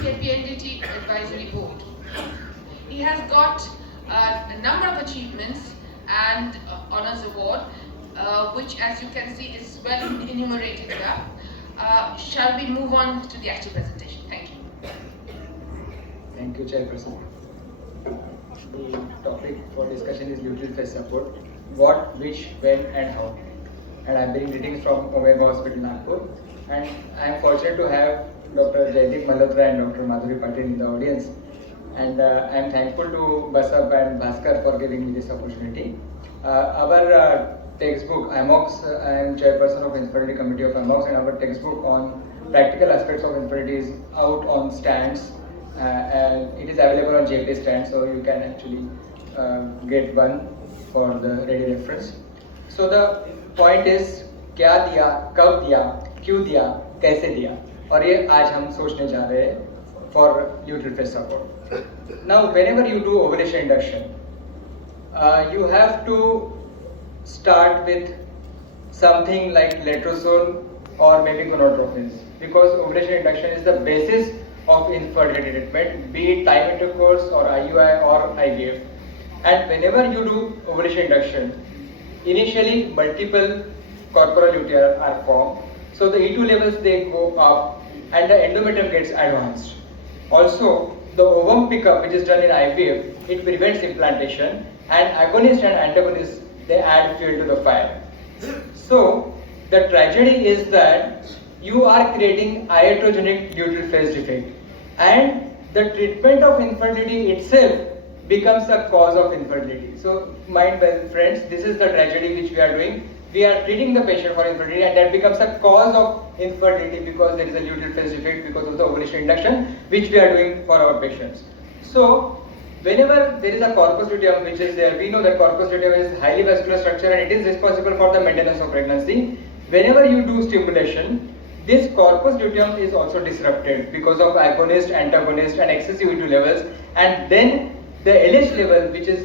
KPNDT Advisory Board. He has got a number of achievements and honors award, which, as you can see, is well enumerated here. Shall we move on to the actual presentation? Thank you. Thank you, Chairperson. The topic for discussion is neutral face support. What, which, when, and how. And I'm bringing greetings from Omega Hospital, Nagpur. And I am fortunate to have Dr. Jaideep Malhotra and Dr. Madhuri Patil in the audience. And I am thankful to Basab and Bhaskar for giving me this opportunity. Our textbook, AICOG, I am chairperson of Infertility Committee of AICOG, and our textbook on practical aspects of infertility is out on stands. And it is available on JP stand, so you can actually get one for the ready reference. So the point is, क्या दिया, कब दिया, क्यों दिया, कैसे दिया, और ये आज हम सोचने जा रहे हैं for luteal phase support. Now, whenever you do ovulation induction, you have to start with something like letrozole or maybe gonadotropins, because ovulation induction is the basis of infertility treatment, be it time intercourse or IUI or IVF. And whenever you do ovulation induction, initially multiple corporal lutea are formed, so the E2 levels they go up and the endometrium gets advanced. Also, the ovum pickup, which is done in IVF, it prevents implantation, and agonist and antagonist, they add fuel to the fire. So the tragedy is that you are creating iatrogenic luteal phase defect, and the treatment of infertility itself becomes a cause of infertility. So mind well, friends, this is the tragedy which we are doing. We are treating the patient for infertility, and that becomes a cause of infertility because there is a luteal phase defect because of the ovulation induction which we are doing for our patients. So whenever there is a corpus luteum which is there, we know that corpus luteum is highly vascular structure and it is responsible for the maintenance of pregnancy. Whenever you do stimulation, this corpus luteum is also disrupted because of agonist, antagonist and excessive E2 levels, and then the LH level, which is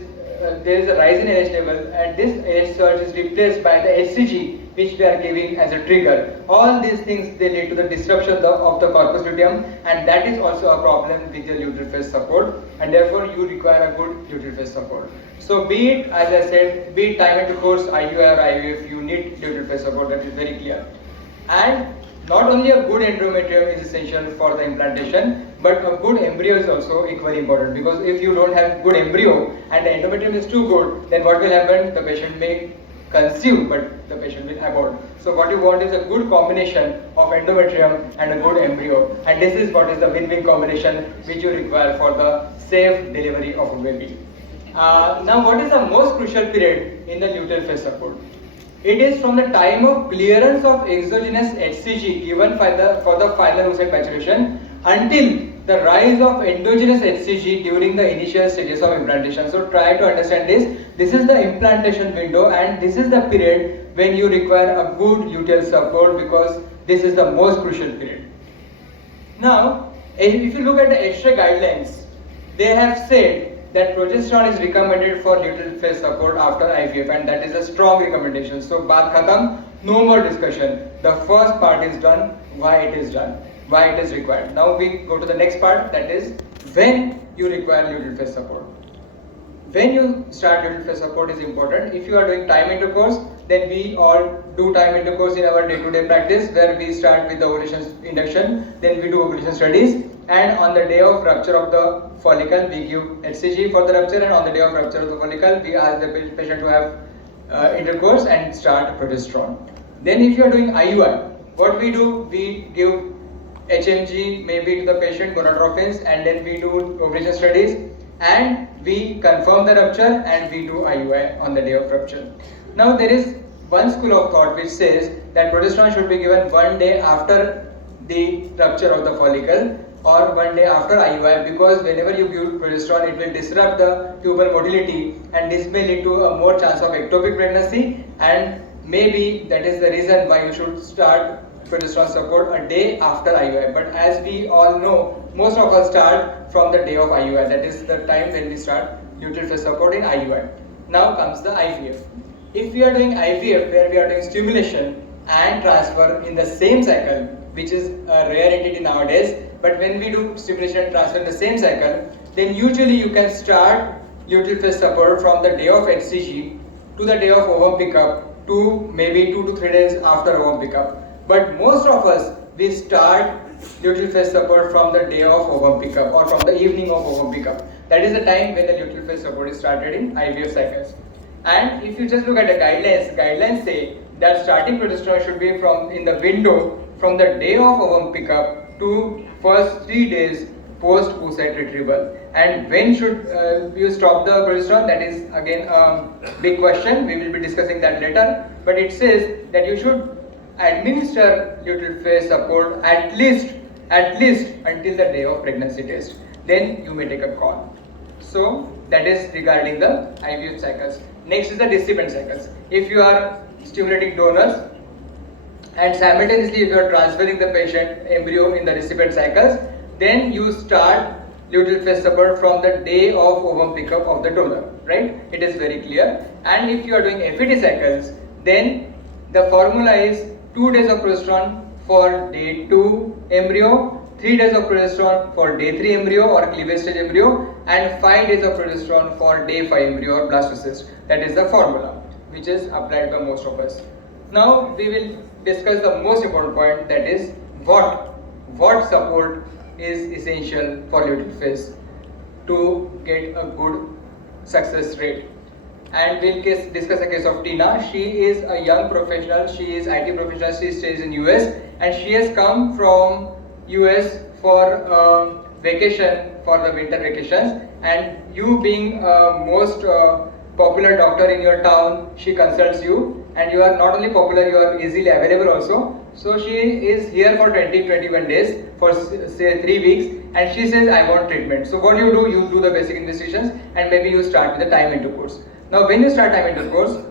there is a rise in LH level, and this LH surge is replaced by the HCG which we are giving as a trigger. All these things, they lead to the disruption of the corpus luteum, and that is also a problem with the luteal phase support, and therefore you require a good luteal phase support. So be it, as I said, be it time intercourse, IUI or IVF, you need luteal phase support, that is very clear. And not only a good endometrium is essential for the implantation, but a good embryo is also equally important, because if you don't have good embryo and the endometrium is too good, then what will happen? The patient may conceive, but the patient will abort. So what you want is a good combination of endometrium and a good embryo, and this is what is the win-win combination which you require for the safe delivery of a baby. Now, what is the most crucial period in the luteal phase support? It is from the time of clearance of exogenous HCG given for the final oocyte maturation until the rise of endogenous HCG during the initial stages of implantation. So try to understand this. This is the implantation window, and this is the period when you require a good luteal support, because this is the most crucial period. Now, if you look at the X-ray guidelines, they have said that progesterone is recommended for luteal phase support after IVF, and that is a strong recommendation. So baat khatam, no more discussion. The first part is done, why it is done, why it is required. Now we go to the next part, that is when you require luteal phase support. When you start luteal phase support is important. If you are doing time intercourse, then we all do time intercourse in our day-to-day practice, where we start with the ovulation induction, then we do ovulation studies, and on the day of rupture of the follicle, we give HCG for the rupture, and on the day of rupture of the follicle, we ask the patient to have intercourse and start progesterone. Then if you are doing IUI, what we do, we give HMG maybe to the patient, gonadotropins, and then we do ovulation studies, and we confirm the rupture and we do IUI on the day of rupture. Now there is one school of thought which says that progesterone should be given one day after the rupture of the follicle or one day after IUI, because whenever you give progesterone, it will disrupt the tubal motility, and this may lead to a more chance of ectopic pregnancy, and maybe that is the reason why you should start progesterone support a day after IUI. But as we all know, most of us start from the day of IUI. That is the time when we start luteal phase support in IUI. Now comes the IVF. If we are doing IVF, where we are doing stimulation and transfer in the same cycle, which is a rare entity nowadays. But when we do stimulation and transfer in the same cycle, then usually you can start luteal phase support from the day of HCG to the day of ovum pickup to maybe 2 to 3 days after ovum pickup. But most of us, we start luteal phase support from the day of ovum pickup or from the evening of ovum pickup. That is the time when the luteal phase support is started in IVF cycles. And if you just look at the guidelines say that starting progesterone should be from in the window from the day of ovum pickup to first 3 days post oocyte retrieval. And when should you stop the progesterone? That is again a big question. We will be discussing that later. But it says that you should administer luteal phase support at least until the day of pregnancy test. Then you may take a call. So that is regarding the IVF cycles. Next is the recipient cycles. If you are stimulating donors and simultaneously if you are transferring the patient embryo in the recipient cycles, then you start luteal phase support from the day of ovum pickup of the donor, right? It is very clear. And if you are doing FET cycles, then the formula is 2 days of progesterone for day 2 embryo, 3 days of progesterone for day 3 embryo or cleavage stage embryo, and 5 days of progesterone for day 5 embryo or blastocyst. That is the formula which is applied by most of us. Now we will discuss the most important point, that is what support is essential for luteal phase to get a good success rate. And we'll discuss a case of Tina. She is a young professional, she is IT professional, she stays in US and she has come from US for vacation, for the winter vacations, and you being most popular doctor in your town, she consults you, and you are not only popular, you are easily available also. So she is here for 21 days for say 3 weeks, and she says I want treatment. So what do? You do the basic investigations and maybe you start with the time intercourse. Now when you start time intercourse,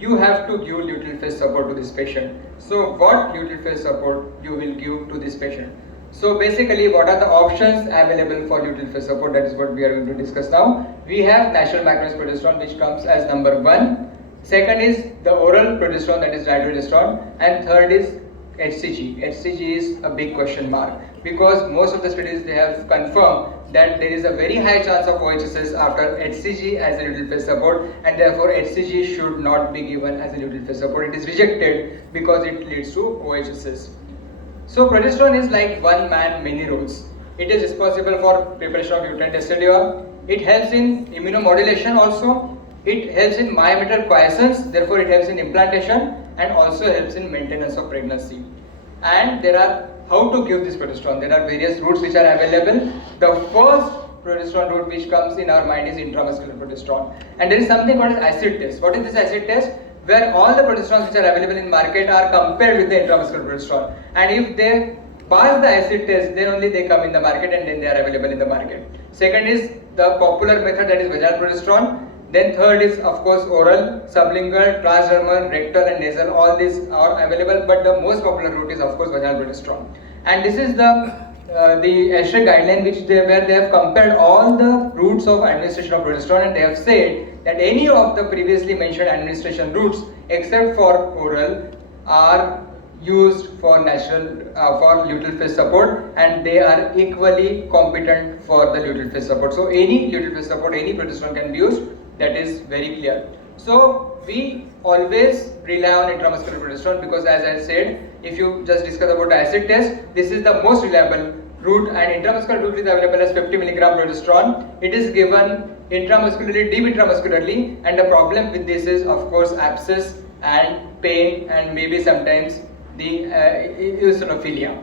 you have to give luteal phase support to this patient. So what luteal phase support you will give to this patient? So basically, what are the options available for luteal phase support? That is what we are going to discuss now. We have natural micronized progesterone, which comes as number 1. Second is the oral progesterone, that is dydrogesterone, and third is HCG. HCG is a big question mark because most of the studies they have confirmed that there is a very high chance of OHSS after HCG as a luteal phase support, and therefore HCG should not be given as a luteal phase support. It is rejected because it leads to OHSS. So progesterone is like one man, many roles. It is responsible for preparation of uterine testosterone. It helps in immunomodulation also. It helps in myometrial quiescence, therefore it helps in implantation and also helps in maintenance of pregnancy. And there are how to give this progesterone. There are various routes which are available. The first progesterone route which comes in our mind is intramuscular progesterone. And there is something called as acid test. What is this acid test? Where all the progesterones which are available in market are compared with the intramuscular progesterone. And if they pass the acid test, then only they come in the market and then they are available in the market. Second is the popular method, that is vaginal progesterone. Then third is of course oral, sublingual, transdermal, rectal and nasal. All these are available, but the most popular route is of course vaginal progesterone. And this is the AICOG guideline where they have compared all the routes of administration of progesterone, and they have said that any of the previously mentioned administration routes except for oral are used for natural for luteal phase support, and they are equally competent for the luteal phase support. So any luteal phase support, any progesterone can be used. That is very clear. So we always rely on intramuscular progesterone because, as I said, if you just discuss about the acid test, this is the most reliable route, and intramuscular route is available as 50 mg progesterone. It is given intramuscularly, deep intramuscularly, and the problem with this is of course abscess and pain and maybe sometimes the eosinophilia.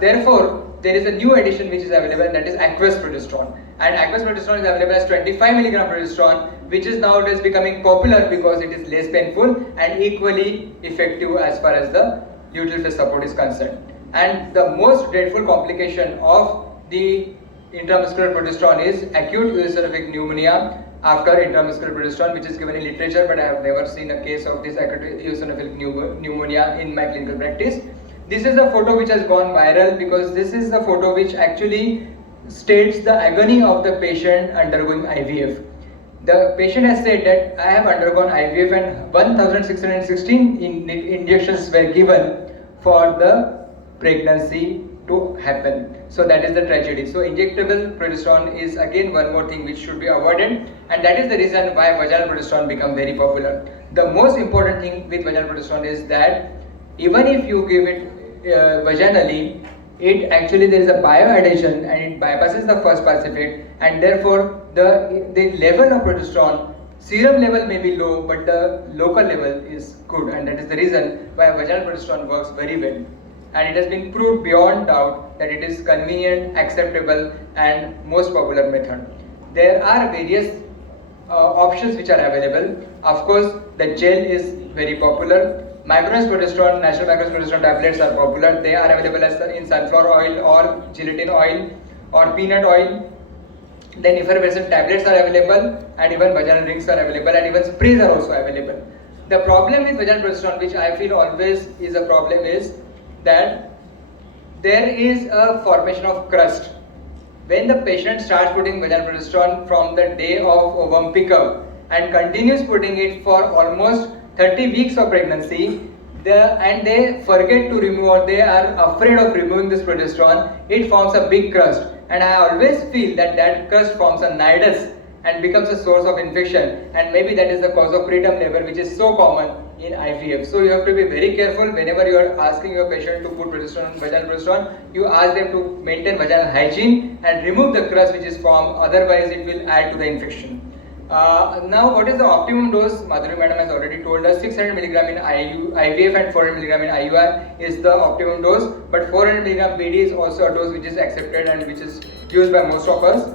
Therefore, there is a new addition which is available, and that is aqueous progesterone. And aqueous progesterone is available as 25 mg progesterone, which is nowadays becoming popular because it is less painful and equally effective as far as the luteal phase support is concerned. And the most dreadful complication of the intramuscular progesterone is acute eosinophilic pneumonia after intramuscular progesterone, which is given in literature, but I have never seen a case of this acute eosinophilic pneumonia in my clinical practice. This is the photo which has gone viral because this is the photo which actually states the agony of the patient undergoing IVF. The patient has said that I have undergone IVF and 1616 injections were given for the pregnancy to happen. So that is the tragedy. So injectable progesterone is again one more thing which should be avoided, and that is the reason why vaginal progesterone become very popular. The most important thing with vaginal progesterone is that even if you give it vaginally, it actually there is a bioadhesion and it bypasses the first pass effect, and therefore the level of progesterone, serum level may be low but the local level is good, and that is the reason why vaginal progesterone works very well, and it has been proved beyond doubt that it is convenient, acceptable and most popular method. There are various options which are available. Of course, the gel is very popular. Micronized progesterone, natural micronized progesterone tablets are popular. They are available as in sunflower oil or gelatin oil or peanut oil. Then effervescent tablets are available, and even vaginal rings are available, and even sprays are also available. The problem with vaginal progesterone, which I feel always is a problem, is that there is a formation of crust. When the patient starts putting vaginal progesterone from the day of ovum pickup and continues putting it for almost 30 weeks of pregnancy, and they forget to remove or they are afraid of removing this progesterone, it forms a big crust. And I always feel that that crust forms a nidus and becomes a source of infection, and maybe that is the cause of preterm labor, which is so common in IVF. So you have to be very careful whenever you are asking your patient to put progesterone, vaginal progesterone. You ask them to maintain vaginal hygiene and remove the crust which is formed, otherwise it will add to the infection. Now, what is the optimum dose? Madhuri madam has already told us 600 mg in IVF and 400 mg in IUI is the optimum dose, but 400 mg BD is also a dose which is accepted and which is used by most of us.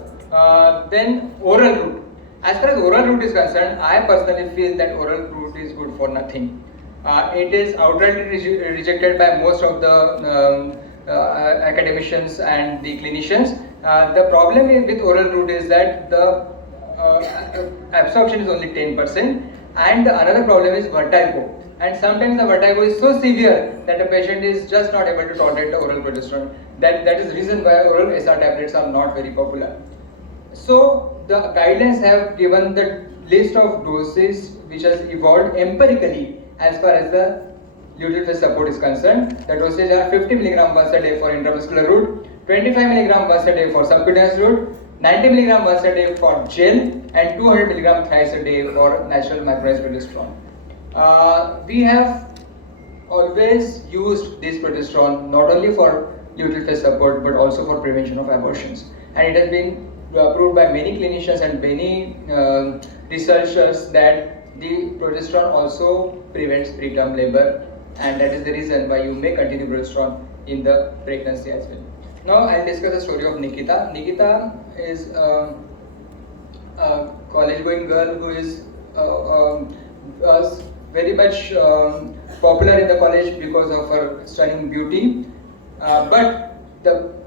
Then oral route. As far as oral route is concerned, I personally feel that oral route is good for nothing. It is outrightly rejected by most of the academicians and the clinicians. The problem with oral route is that the absorption is only 10%, and the another problem is vertigo, and sometimes the vertigo is so severe that the patient is just not able to tolerate the oral progesterone. That is the reason why oral SR tablets are not very popular. So the guidelines have given the list of doses which has evolved empirically as far as the luteal phase support is concerned. The dosage are 50 mg once a day for intravascular route, 25 mg once a day for subcutaneous route, 90 mg once a day for gel, and 200 mg thrice a day for natural micronized progesterone. We have always used this progesterone not only for luteal phase support but also for prevention of abortions, and it has been proved by many clinicians and many researchers that the progesterone also prevents preterm labor, and that is the reason why you may continue progesterone in the pregnancy as well. Now I'll discuss the story of Nikita. Nikita is a college-going girl who is very much popular in the college because of her stunning beauty, but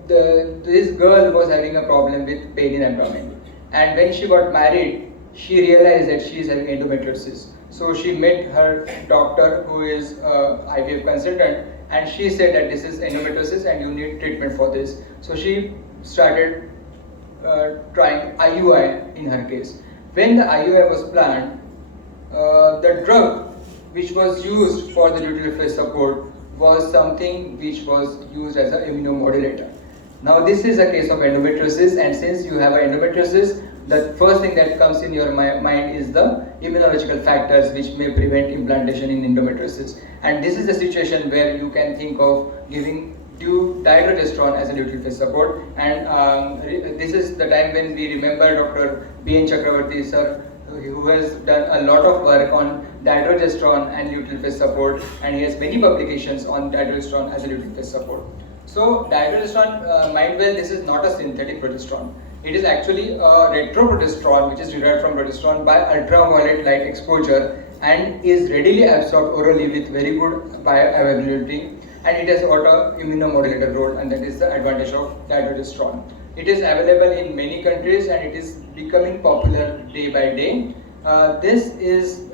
this girl was having a problem with pain in abdomen, and when she got married, she realized that she is having endometriosis. So she met her doctor, who is IVF consultant, and she said that this is endometriosis and you need treatment for this. So she started trying IUI in her case. When the IUI was planned, the drug which was used for the luteal phase support was something which was used as an immunomodulator. Now this is a case of endometriosis, and since you have an endometriosis, the first thing that comes in your mind is the immunological factors which may prevent implantation in endometriosis. And this is the situation where you can think of giving dydrogesterone as a luteal phase support. And this is the time when we remember Dr. B.N. Chakravarti sir, who has done a lot of work on dydrogesterone and luteal phase support, and he has many publications on dydrogesterone as a luteal phase support. So dydrogesterone, mind well, this is not a synthetic progesterone. It is actually a retroprogesterone which is derived from progesterone by ultraviolet light exposure and is readily absorbed orally with very good bioavailability, and it has got a immunomodulator role, and that is the advantage of dydrogesterone. It is available in many countries and it is becoming popular day by day. This is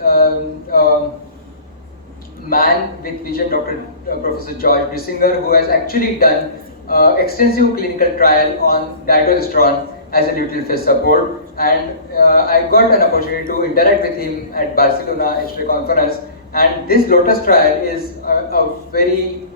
man with vision, Professor George Bissinger, who has actually done extensive clinical trial on dydrogesterone as a luteal phase support, and I got an opportunity to interact with him at Barcelona HRA conference, and this Lotus trial is a very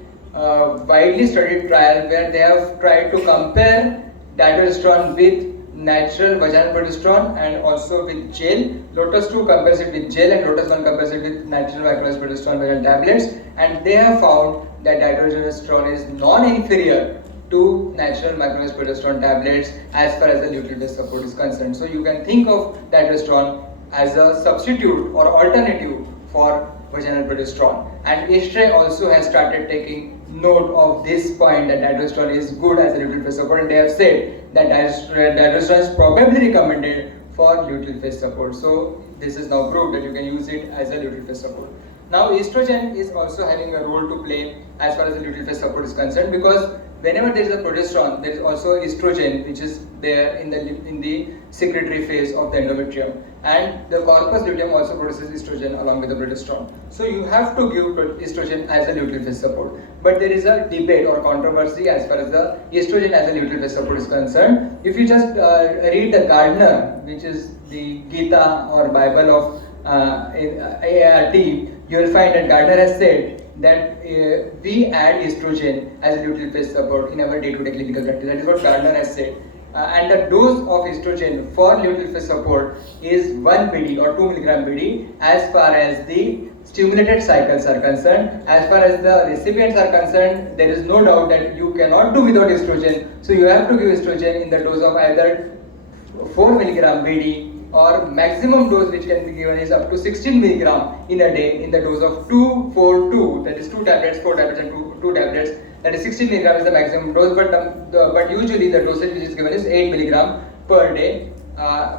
widely studied trial where they have tried to compare dydrogesterone with natural vaginal progesterone and also with gel. Lotus 2 compares it with gel and Lotus 1 compares it with natural micronized progesterone vaginal tablets, and they have found that dydrogesterone is non-inferior to natural micronized progesterone tablets as far as the luteal phase support is concerned. So you can think of dydrogesterone as a substitute or alternative for vaginal progesterone. And ISTRE also has started taking note of this point that dydrogesterone is good as a luteal phase support, and they have said that dydrogesterone is probably recommended for luteal phase support. So this is now proved that you can use it as a luteal phase support. Now estrogen is also having a role to play as far as the luteal phase support is concerned, because whenever there is a progesterone, there is also estrogen which is there in the secretory phase of the endometrium, and the corpus luteum also produces estrogen along with the progesterone. So you have to give estrogen as a luteal phase support. But there is a debate or controversy as far as the estrogen as a luteal phase support is concerned. If you just read the Gardner, which is the Gita or Bible of AART, you will find that Gardner has said that we add estrogen as a luteal phase support in our day-to-day clinical practice. That is what Gardner has said. And the dose of estrogen for luteal phase support is 1 BD or 2 milligram BD as far as the stimulated cycles are concerned. As far as the recipients are concerned, there is no doubt that you cannot do without estrogen. So you have to give estrogen in the dose of either 4 milligram BD, or maximum dose which can be given is up to 16 milligram in a day in the dose of 2, 4, 2, that is 2 tablets, 4 tablets and 2 tablets, that is 16 milligram is the maximum dose, but usually the dosage which is given is 8 milligram per day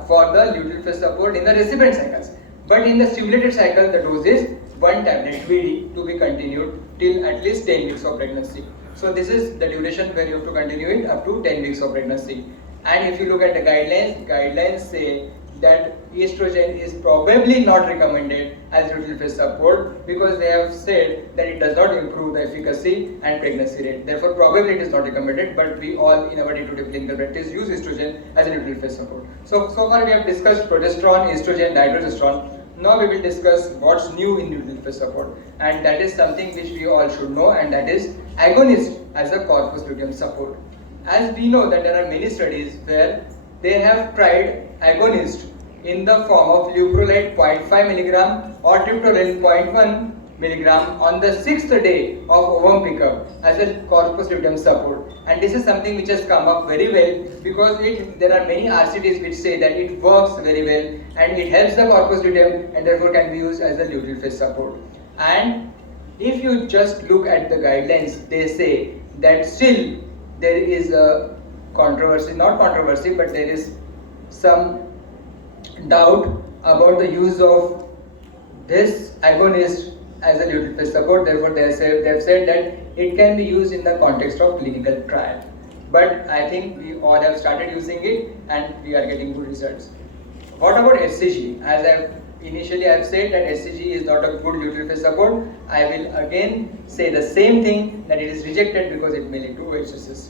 for the luteal phase support in the recipient cycles. But in the stimulated cycle, the dose is 1 tablet BD to be continued till at least 10 weeks of pregnancy. So this is the duration where you have to continue it up to 10 weeks of pregnancy. And if you look at the guidelines say that estrogen is probably not recommended as luteal phase support, because they have said that it does not improve the efficacy and pregnancy rate. Therefore, probably it is not recommended, but we all in our day-to-day clinical practice use estrogen as a luteal phase support. So far we have discussed progesterone, estrogen, dydrogesterone. Now we will discuss what's new in luteal phase support, and that is something which we all should know, and that is agonist as a corpus luteum support. As we know that there are many studies where they have tried agonist in the form of leuprolide 0.5 milligram or triptorelin 0.1 milligram on the 6th day of ovum pickup as a corpus luteum support. And this is something which has come up very well, because there are many RCTs which say that it works very well and it helps the corpus luteum and therefore can be used as a luteal phase support. And if you just look at the guidelines, they say that still there is a controversy, not controversy, but there is some doubt about the use of this agonist as a luteal phase support. Therefore, they have said that it can be used in the context of clinical trial. But I think we all have started using it and we are getting good results. What about SCG? As I have said that SCG is not a good luteal phase support. I will again say the same thing, that it is rejected because it may lead to OHSS.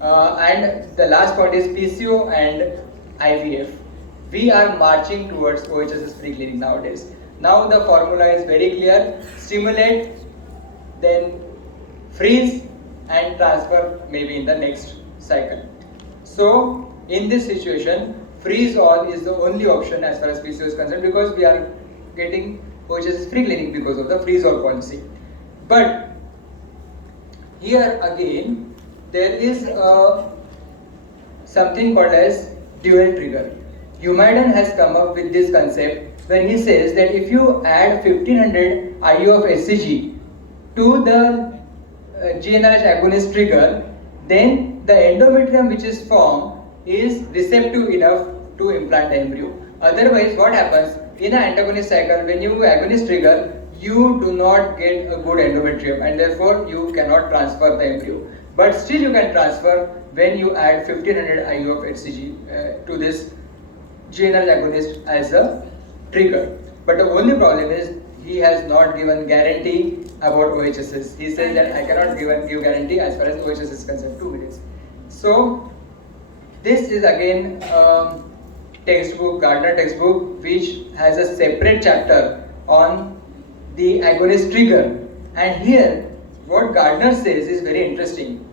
And the last point is PCO and IVF. We are marching towards OHSS free clinic nowadays. Now the formula is very clear: stimulate, then freeze and transfer maybe in the next cycle. So in this situation, freeze all is the only option as far as PCO is concerned, because we are getting OHSS free clinic because of the freeze all policy. But here again there is something called as dual trigger. Humaydan has come up with this concept when he says that if you add 1500 IU of SCG to the GnRH agonist trigger, then the endometrium which is formed is receptive enough to implant the embryo. Otherwise, what happens in an antagonist cycle, when you agonist trigger, you do not get a good endometrium and therefore you cannot transfer the embryo. But still you can transfer when you add 1500 IU of HCG to this GnRH agonist as a trigger. But the only problem is he has not given guarantee about OHSS. He says that I cannot give guarantee as far as OHSS is concerned, 2 minutes. So this is again textbook, Gardner textbook, which has a separate chapter on the agonist trigger, and here what Gardner says is very interesting.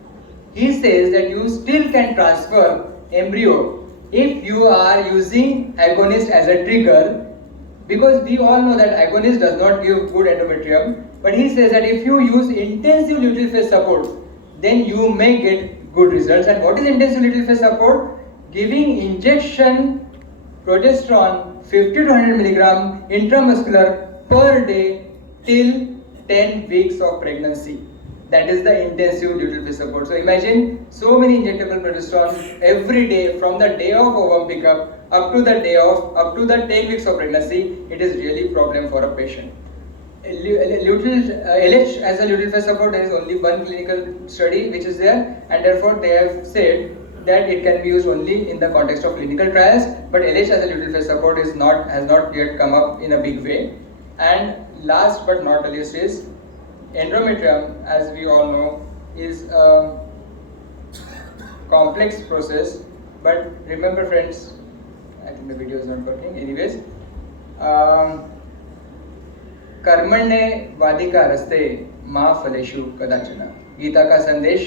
He says that you still can transfer embryo if you are using agonist as a trigger, because we all know that agonist does not give good endometrium, but he says that if you use intensive luteal phase support, then you may get good results. And what is intensive luteal phase support? Giving injection progesterone 50 to 100 milligram intramuscular per day till 10 weeks of pregnancy. That is the intensive luteal phase support. So imagine so many injectable progesterone every day from the day of ovum pickup up to the 10 weeks of pregnancy. It is really problem for a patient. LH as a luteal phase support, there is only one clinical study which is there, and therefore they have said that it can be used only in the context of clinical trials. But LH as a luteal phase support has not yet come up in a big way. And last but not the least is endometrium, as we all know, is a complex process. But remember, friends, I think the video is not working. Anyways, कर्मण्ये वादिका रस्ते माँ फलेषु कदाचन. गीता का संदेश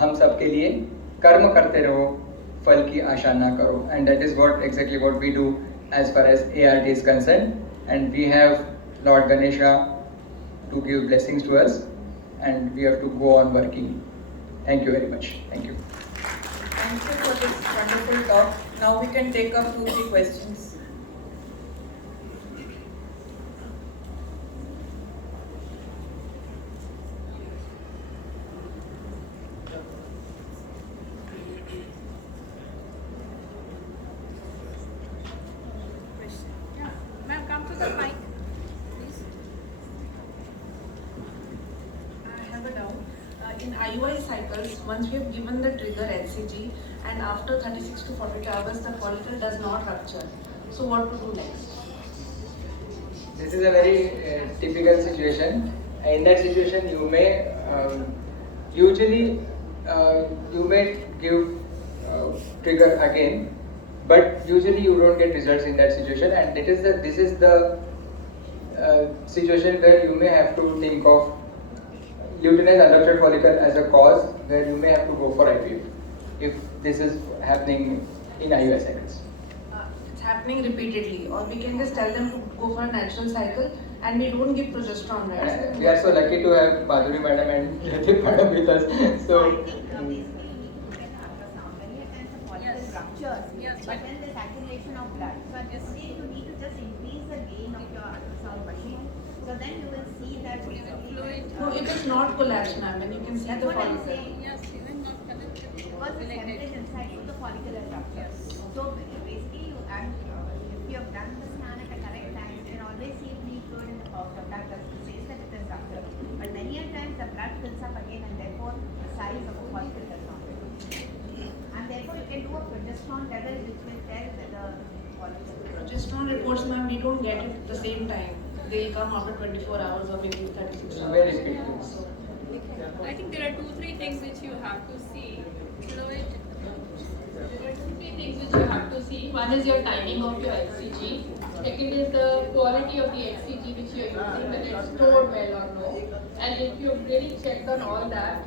हम सब के लिए, कर्म करते रहो, फल की आशा ना करो. And that is exactly what we do as far as ART is concerned. And we have Lord Ganesha to give blessings to us, and we have to go on working. Thank you very much. Thank you. Thank you for this wonderful talk. Now we can take up 2-3 questions. Ma'am, come to the mic, please. I have a doubt. In IUI cycles, once we have given the trigger HCG, and after 36 to 48 hours, the follicle does not rupture. So what to do next? This is a very typical situation. In that situation, you may usually you may give trigger again, but usually you don't get results in that situation. And this is the situation where you may have to think of luteinized unruptured follicle as a cause, where you may have to go for IVF if this is happening in IUI cycles. It's happening repeatedly, or we can just tell them to go for a natural cycle, and we don't give progesterone, right? We are so lucky to have Madhuri madam and Jyoti madam with us. So, I think basically you can ultrasound. Many times the follicle ruptures, but then there's accumulation of blood. So at this stage you need to just increase the gain of your ultrasound machine. So then you will see that basically No, if it's not collapsed, ma'am, and you can see that's the what I'm follicle. saying. Yes, even not connected. Because the hemorrhage inside the follicle is ruptured. So basically you if you have done the scan at the correct time, you can always see bleed fluid in the blood that says that it is ruptured. But many a times the blood fills up again, and therefore the size of the follicle does not change. And therefore you can do a progesterone level which will tell whether the follicle is Progesterone reports, ma'am, we don't get it at the same time. They'll come after 24 hours or maybe 36 hours. very quickly. So, I think there are 2-3 things which you have to see. Fluid. There are 2-3 things which you have to see. One is your timing of your HCG. Second is the quality of the HCG which you are using, whether it's stored well or no. And if you've really checked on all that,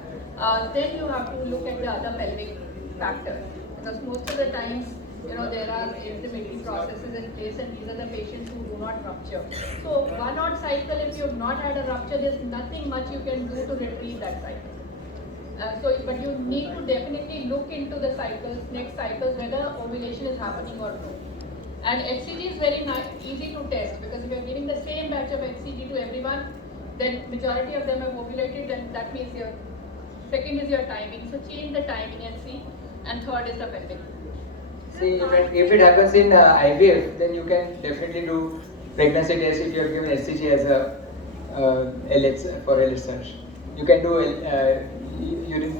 then you have to look at the other pelvic factors. Because most of the times, there are inflammatory processes in place, and these are the patients who do not rupture. So one odd cycle, if you have not had a rupture, there's nothing much you can do to retrieve that cycle. But you need to definitely look into the next cycles, whether ovulation is happening or no. And HCG is very easy to test, because if you're giving the same batch of HCG to everyone, then majority of them have ovulated, then that means second is your timing. So change the timing and see. And third is the pelvic. See, if it happens in IVF, then you can definitely do pregnancy test if you have given SCG as a LH for LH search. You can do urine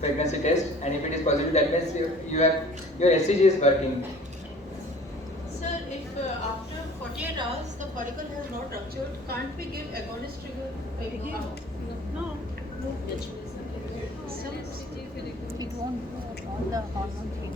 pregnancy test, and if it is positive, that means your SCG is working. Sir, if after 48 hours the follicle has not ruptured, can't we give agonist trigger? No. It won't do all the hormone changes.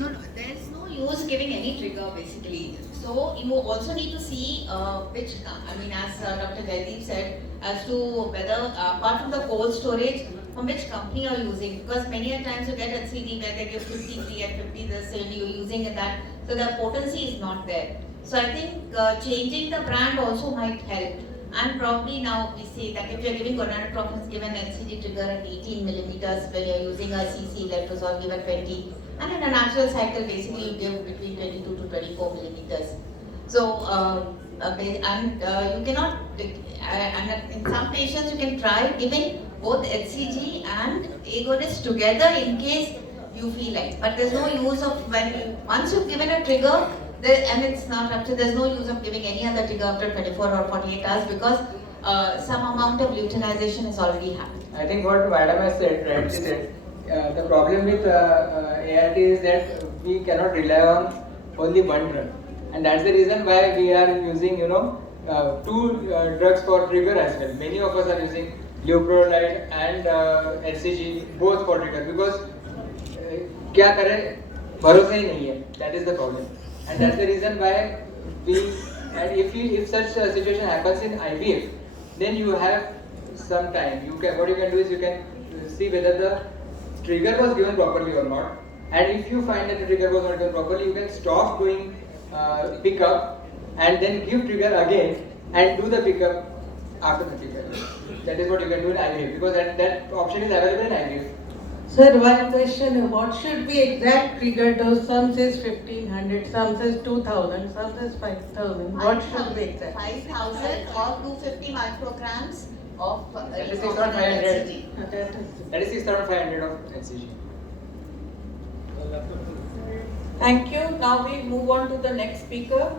No, no, there's no use giving any trigger basically. So you also need to see which, I mean, as Dr. Jaideep said, as to whether, apart from the cold storage, from which company you're using. Because many a times you get LCD where they give 50 free and 50 this, and you're using that, so the potency is not there. So I think changing the brand also might help. And probably now we see that if you're giving gonadotropin is given LCD trigger at 18 millimeters, when you're using a CC letrozole given 20, and in a natural cycle basically you give between 22 to 24 millimeters. So you cannot, and in some patients you can try giving both HCG and agonist together in case you feel like. But there's no use of once you've given a trigger, and it's not up to, there's no use of giving any other trigger after 24 or 48 hours because some amount of luteinization has already happened. I think what Madam has said, rightly said, the problem with ART is that we cannot rely on only one drug. And that's the reason why we are using, two drugs for trigger as well. Many of us are using leuprolide and HCG both for trigger because क्या करें भरोसा ही नहीं है. That is the problem. And that's the reason why if such a situation happens in IVF, then you have some time. What you can do is you can see whether the trigger was given properly or not. And if you find that the trigger was not given properly, you can stop doing pickup and then give trigger again and do the pickup after the trigger. That is what you can do in IVF because that option is available in IVF. Sir, one question, what should be exact trigger dose? Some says 1500, some says 2000, some says 5000. What should be exact? 5000 or 250 micrograms of That is 6500. That is 6500 of HCG. Thank you. Now we move on to the next speaker.